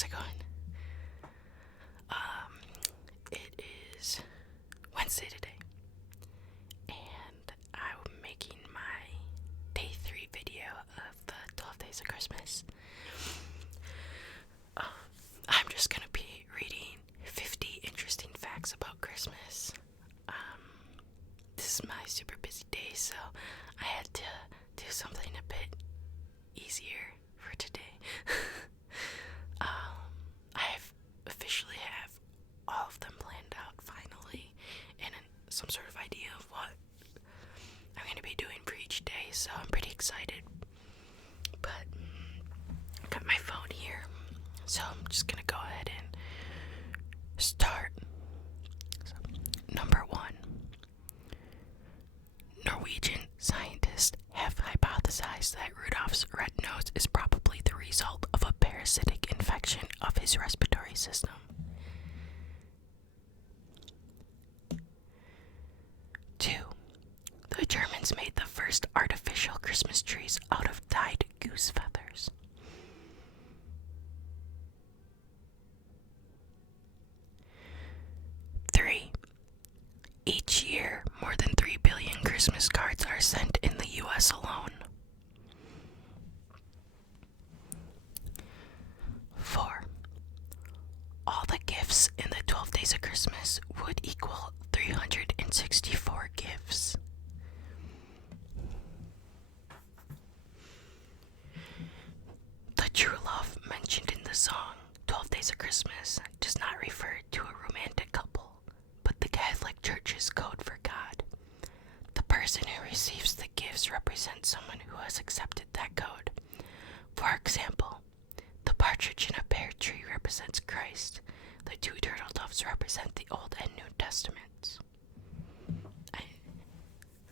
How's it going? It is Wednesday today, and I'm making my day 3 video of the 12 Days of Christmas. I'm just gonna be reading 50 interesting facts about Christmas. This is my super busy day, so I had to do something a bit easier for today. I officially have all of them planned out finally, and some sort of idea of what I'm going to be doing for each day, so I'm pretty excited. But I got my phone here, so I'm just going to go ahead and start. So, number 1. Norwegian scientists have hypothesized that Rudolph's red nose is probably the result of a parasitic infection of his respiratory system. 2. The Germans made the first artificial Christmas trees out of dyed goose feathers. 3. Each year, more than 3 billion Christmas cards are sent in the US alone. 4. All the gifts in the 12 Days of Christmas would equal 364 gifts. 'The true love mentioned in the song 12 Days of Christmas does not refer to a romantic couple, but the Catholic Church's code for God. The person who receives the gifts represents someone who has accepted that code. For example, the partridge in a pear tree represents Christ. The 2 turtle doves represent the Old and New Testaments. I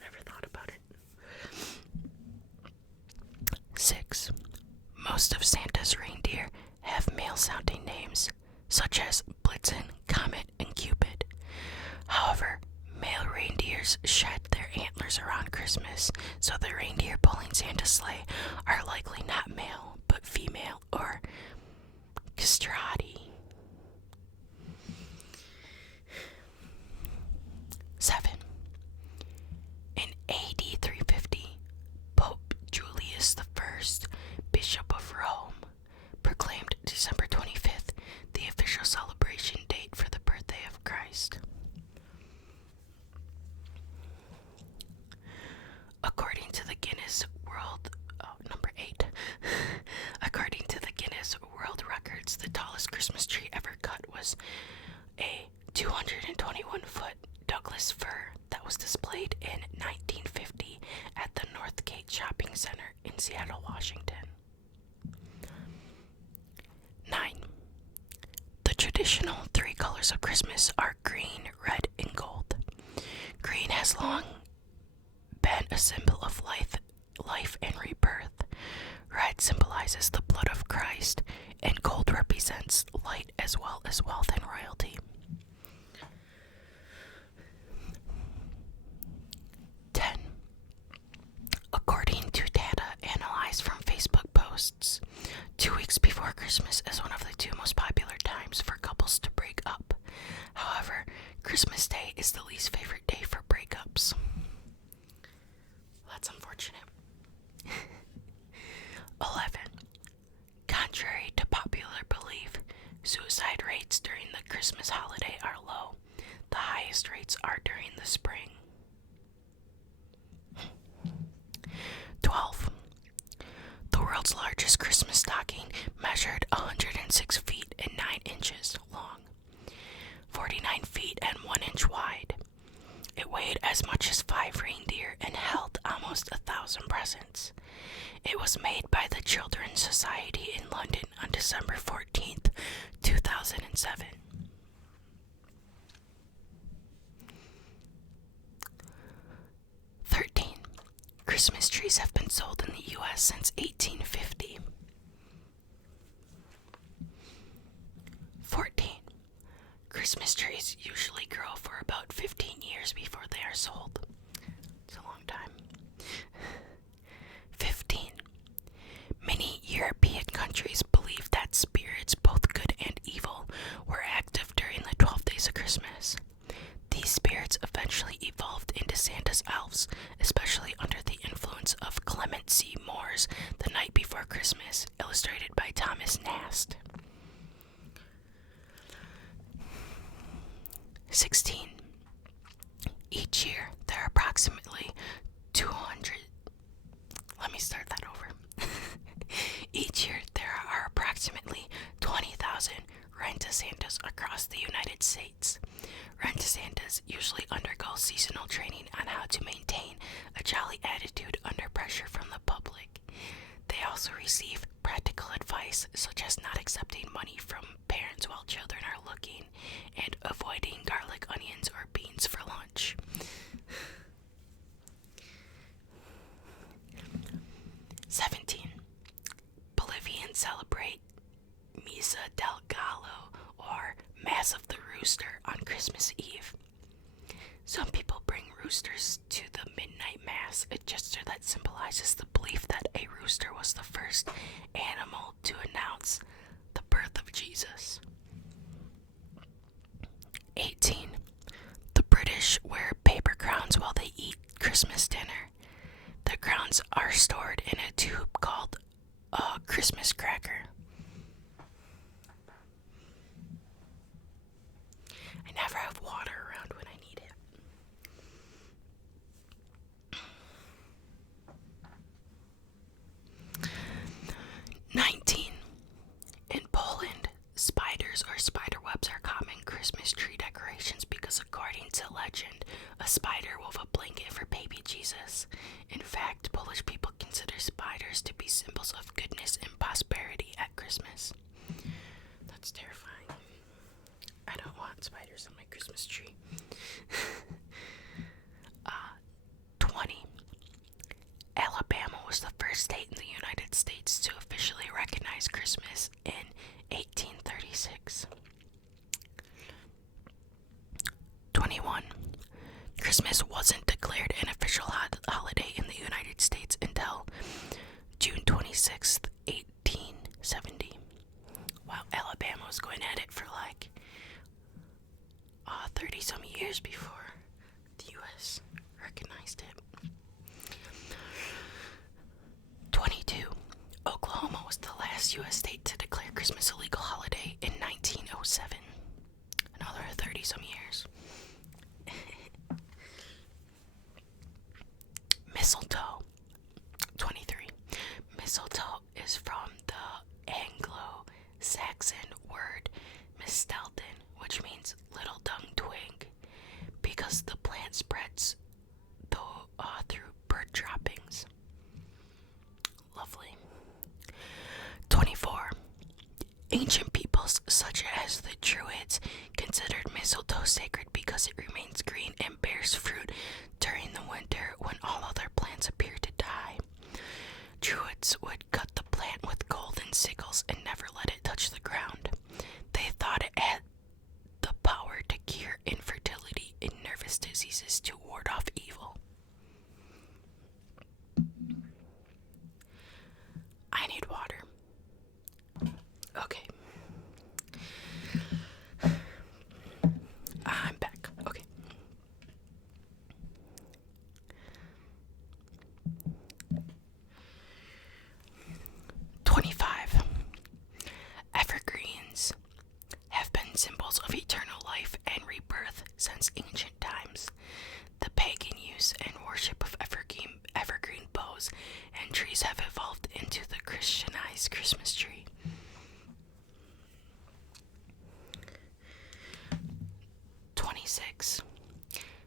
never thought about it. 6. Most of Santa's reindeer have male-sounding names, such as Blitzen, Comet, and Cupid. However, male reindeers shed their antlers around Christmas, so the reindeer pulling Santa's sleigh are likely not male, but female or castrati. 7. In AD 350, Pope Julius I, Bishop of Rome, proclaimed December 25th the official celebration date for the birthday of Christ. According to the Guinness World, number 8. According to the Guinness World Records, the tallest Christmas tree ever cut was a 221-foot Douglas fir that was displayed in 1950 at the Northgate Shopping Center in Seattle, Washington. 9. The traditional 3 colors of Christmas are green, red, and gold. Green has long been a symbol of life and rebirth. Red symbolizes the blood of Christ, and gold represents light as well as wealth and royalty. 10. According to data analyzed from Facebook posts, 2 weeks before Christmas is one of the 2 most popular times for couples to break up. However, Christmas Day is the least favorite day for breakups. That's unfortunate. 11. Contrary to popular belief, suicide rates during the Christmas holiday are low. The highest rates are during the spring. 12. The world's largest Christmas stocking measured 106 feet and 9 inches long, 49 feet and 1 inch wide. It weighed as much as 5 reindeer and held almost 1,000 presents. It was made by the Children's Society in London on December 14th, 2007. 13. Christmas trees have been sold in the U.S. since 1850. 14. Christmas trees usually grow for about 15 years before they are sold. It's a long time. 15. Many European countries believe that spirits, both good Before Christmas, illustrated by Thomas Nast. 16. Each year, there are approximately 200. Let me start that over. Each year, there are approximately 20,000 Rent-A-Santas across the United States. Rent-A-Santas usually undergo seasonal training on how to maintain a jolly attitude under pressure from the public. They also receive practical advice, such as not accepting money from parents while children are looking, and avoiding garlic, onions, or beans for lunch. 17. Bolivians celebrate Misa del Gallo, or Mass of the Rooster, on Christmas Eve. Some people bring roosters to the midnight mass, a gesture that symbolizes the belief that a rooster was the first animal to announce the birth of Jesus. 18. The British wear paper crowns while they eat Christmas dinner. The crowns are stored in a tube called a Christmas cracker. I never have water around when I need it. 19. In Poland, spiders or spider webs are common Christmas tree decorations because, according to legend, a spider wove a blanket for baby Jesus. In fact, Polish people consider spiders to be symbols of goodness and prosperity at Christmas. That's terrifying. I don't want spiders on my Christmas tree. 20. Alabama was the first state in the United States to officially recognize Christmas in 1836. 21. Christmas wasn't declared an official holiday in the United States until June 26th, 1870. Wow, Alabama was going at it for 30 some years before the U.S. recognized it. 22. Oklahoma was the last U.S. state to declare Christmas a legal holiday in 1907. Another 30 some years. Mistletoe. 23. Mistletoe is from the Anglo-Saxon word mistelten, which means little dung twig, because the plant spreads through bird droppings. Lovely. 24. Ancient peoples such as the Druids considered mistletoe sacred because it remains green and bears fruit during the winter when all other plants appear to die. Druids would cut the plant with golden sickles and never let it touch the ground. They thought it had the power to cure infertility and nervous diseases to ward off evil. I need water. Okay. I'm back. Okay. 25. Evergreens have been symbols of eternal life and rebirth since ancient times. The pagan use and worship of evergreen boughs and trees have evolved into the Christianized Christmas tree. 26.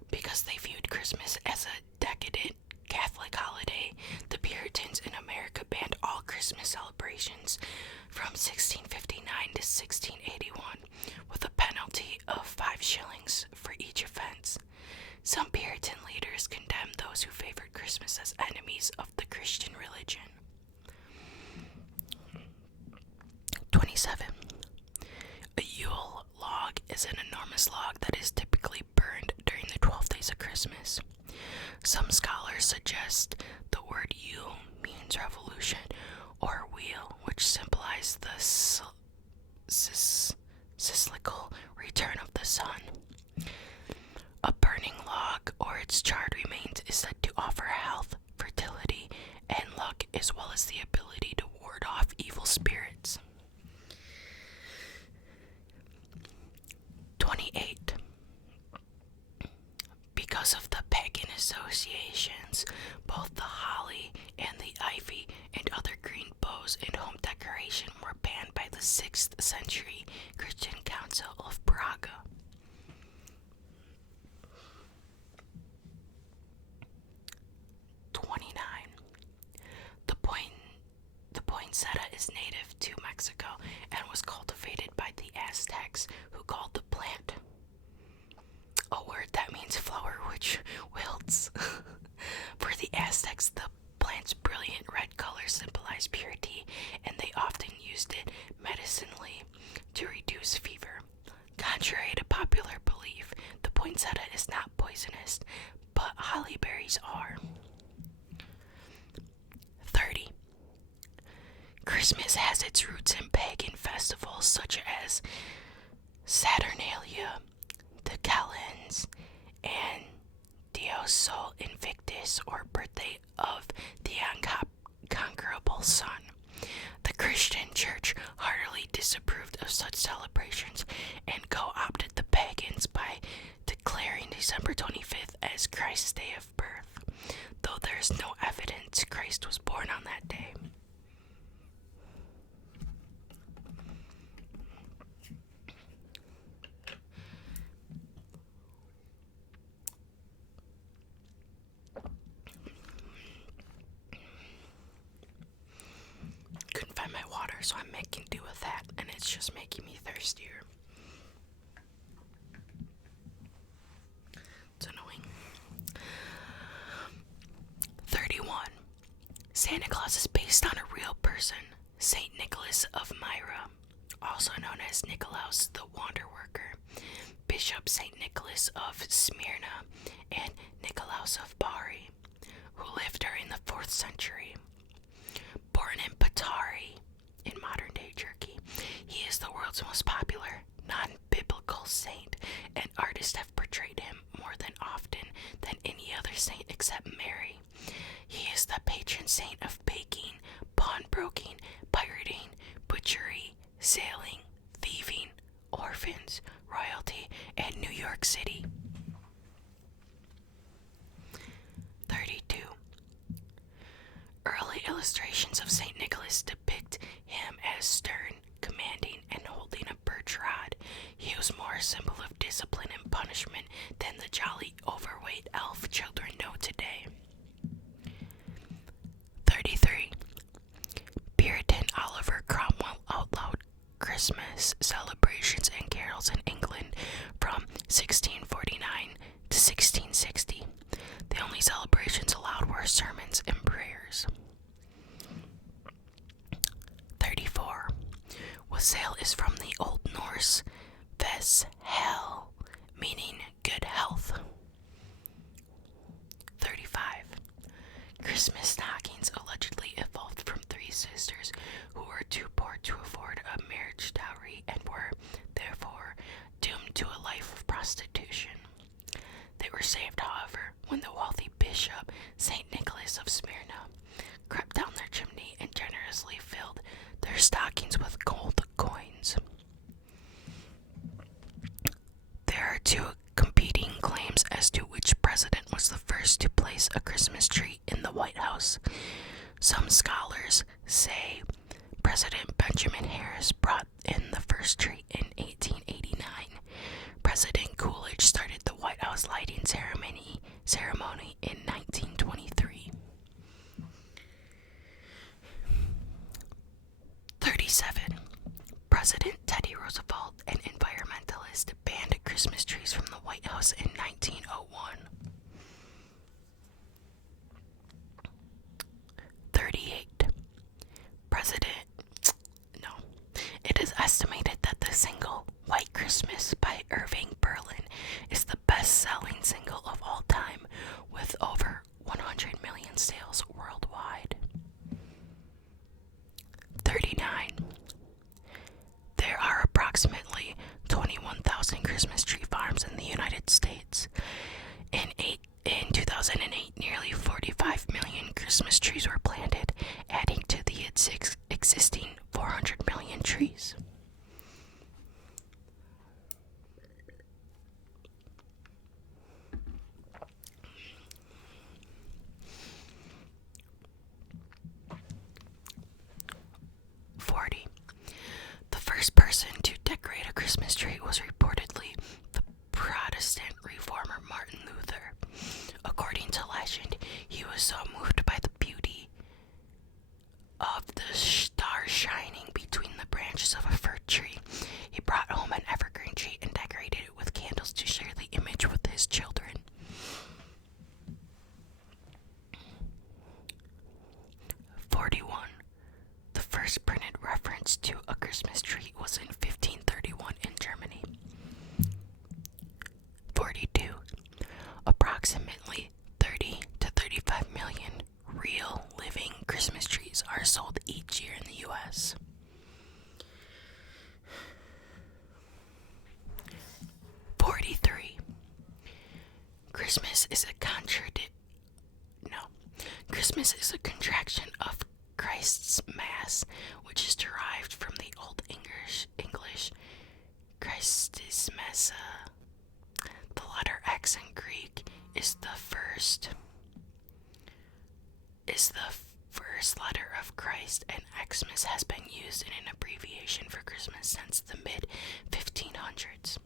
Because they viewed Christmas as a decadent Catholic holiday, the Puritans in America banned all Christmas celebrations from 1659 to 1681, with a penalty of 5 shillings for each offense. Some Puritan leaders condemned those who favored Christmas as enemies of the Christian religion. 27. A Yule log is an enormous log that is typically burned during the 12 days of Christmas. Some scholars suggest the word Yule means revolution or wheel, which symbolize the cyclical return of the sun. A burning log or its charred remains is said to offer health, fertility, and luck, as well as the ability to ward spirits. 28. Because of the pagan associations, both the holly and the ivy and other green boughs in home decoration were banned by the 6th century Christian Council of Braga. 29. The poinsettia is native to Mexico and was cultivated by the Aztecs, who called the plant a word that means flower which wilts. For the Aztecs, the plant's brilliant red color symbolized purity, and they often used it medicinally to reduce fever. Contrary to popular belief, the poinsettia is not poisonous, but holly berries are. 30. Christmas has its roots in pagan festivals such as Saturnalia, the Calends, and Dios Sol Invictus, or birthday of the unconquerable sun. The Christian Church heartily disapproved of such celebrations and co-opted the pagans by declaring December 25th as Christ's day of birth, though there is no evidence Christ was born on that day. 'Cause so I'm making do with that, and it's just making me thirstier. It's annoying. 31. Santa Claus is based on a real person, Saint Nicholas of Myra, also known as Nicolaus the Wonder Worker, Bishop Saint Nicholas of Smyrna, and Nicolaus of Bari, who lived during the 4th century. Born in Patari, in modern-day Turkey, he is the world's most popular non-biblical saint, and artists have portrayed him more than often than any other saint except Mary. He is the patron saint of baking, pawnbroking, pirating, butchery, sailing, thieving, orphans, royalty, and New York City. 32. Early illustrations of St. Nicholas depict him as stern, commanding, and holding a birch rod. He was more a symbol of discipline and punishment than the jolly, overweight elf children know today. 33. Puritan Oliver Cromwell outlawed Christmas celebrations and carols in England from 1649 to 1660. The only celebrations allowed were sermons and prayers. 34. Wassail is from the Old Norse ves hel, meaning good health. 35. Christmas stockings allegedly evolved from 3 sisters who were too poor to afford a marriage dowry and were, therefore, doomed to a life of prostitution. They were saved, however, when the wealthy bishop, St. Nicholas of Smyrna, crept down their chimney and generously filled their stockings with gold coins. There are 2 competing claims as to which president was the first to place a Christmas tree in the White House. Some scholars say President Benjamin Harris brought in the first tree in 1889. President Coolidge started the White House lighting ceremony in 1923. 37. President Teddy Roosevelt, an environmentalist, banned Christmas trees from the White House in 1901. 38. It is estimated that the single White Christmas by Irving Berlin is the best-selling single of all time, with over 100 million sales worldwide. 39. There are approximately 21,000 Christmas tree farms in the United States. In 2008, nearly 45 million Christmas trees were planted, adding to the existing 4 units to a Christmas tree was in 1531 in Germany. 42. Approximately 30 to 35 million real living Christmas trees are sold each year in the US. 43. Christmas is a contraction of Christ's Mass, which is derived from the Old English Christus Messa. The letter X in Greek is the first letter of Christ, and Xmas has been used in an abbreviation for Christmas since the mid-1500s.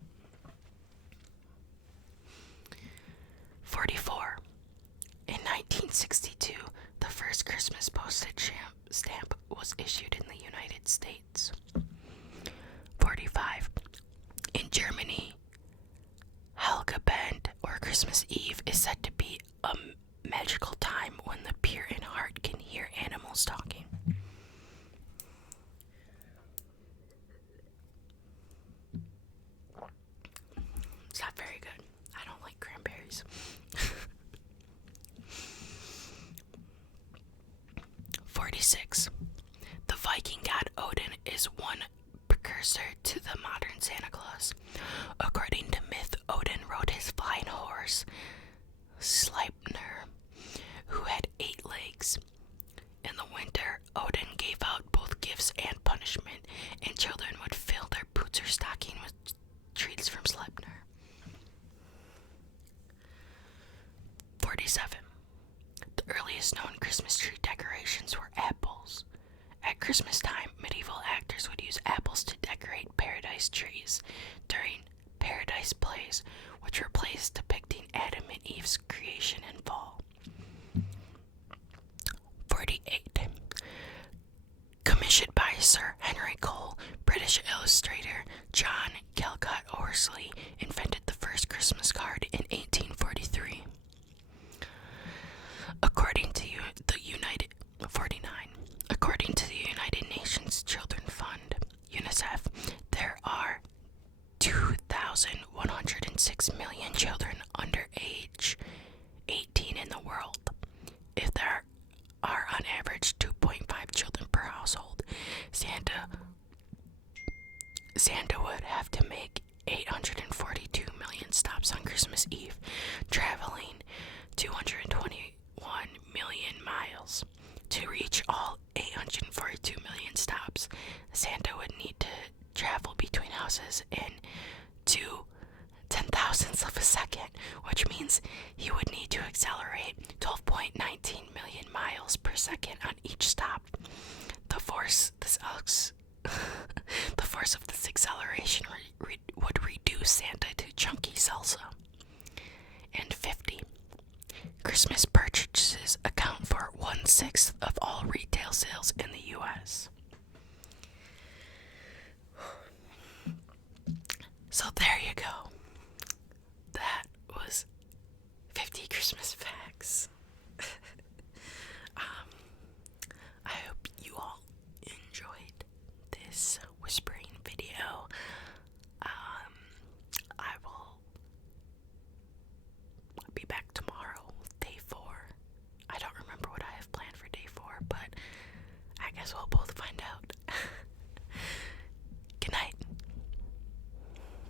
44. In 1962, the first Christmas postage stamp was issued in the United States. 45. In Germany, Helgabend, or Christmas Eve, is said to be a magical time when the pure in heart can hear animals talking. 46. The Viking god Odin is one precursor to the modern Santa Claus. According to myth, Odin rode his flying horse, Sleipnir, who had 8 legs. In the winter, Odin gave out both gifts and punishment, and children would fill their boots or stocking with treats from Sleipnir. 47. The earliest known Christmas tree decorations were apples. At Christmas time, medieval actors would use apples to decorate paradise trees during paradise plays, which were plays depicting Adam and Eve's creation and fall. 48. Commissioned by Sir Henry Cole, British illustrator John Callcott Horsley invented the first Christmas card in 1843. According to the United Nations Children Fund, UNICEF, there are 2,106 million children under age 18 in the world. If there are on average 2.5 children per household, Santa would have to make 842 million stops on Christmas Eve, traveling 221 million miles. To reach all 842 million stops, Santa would need to travel between houses in 0.2 of a second, which means he would need to accelerate 12.19 million miles per second on each stop. The force of this acceleration would reduce Santa to chunky salsa. And 50. Christmas purchases account for 1/6 of all retail sales in the U.S. So there you go. That was 50 Christmas facts. I hope you all enjoyed this.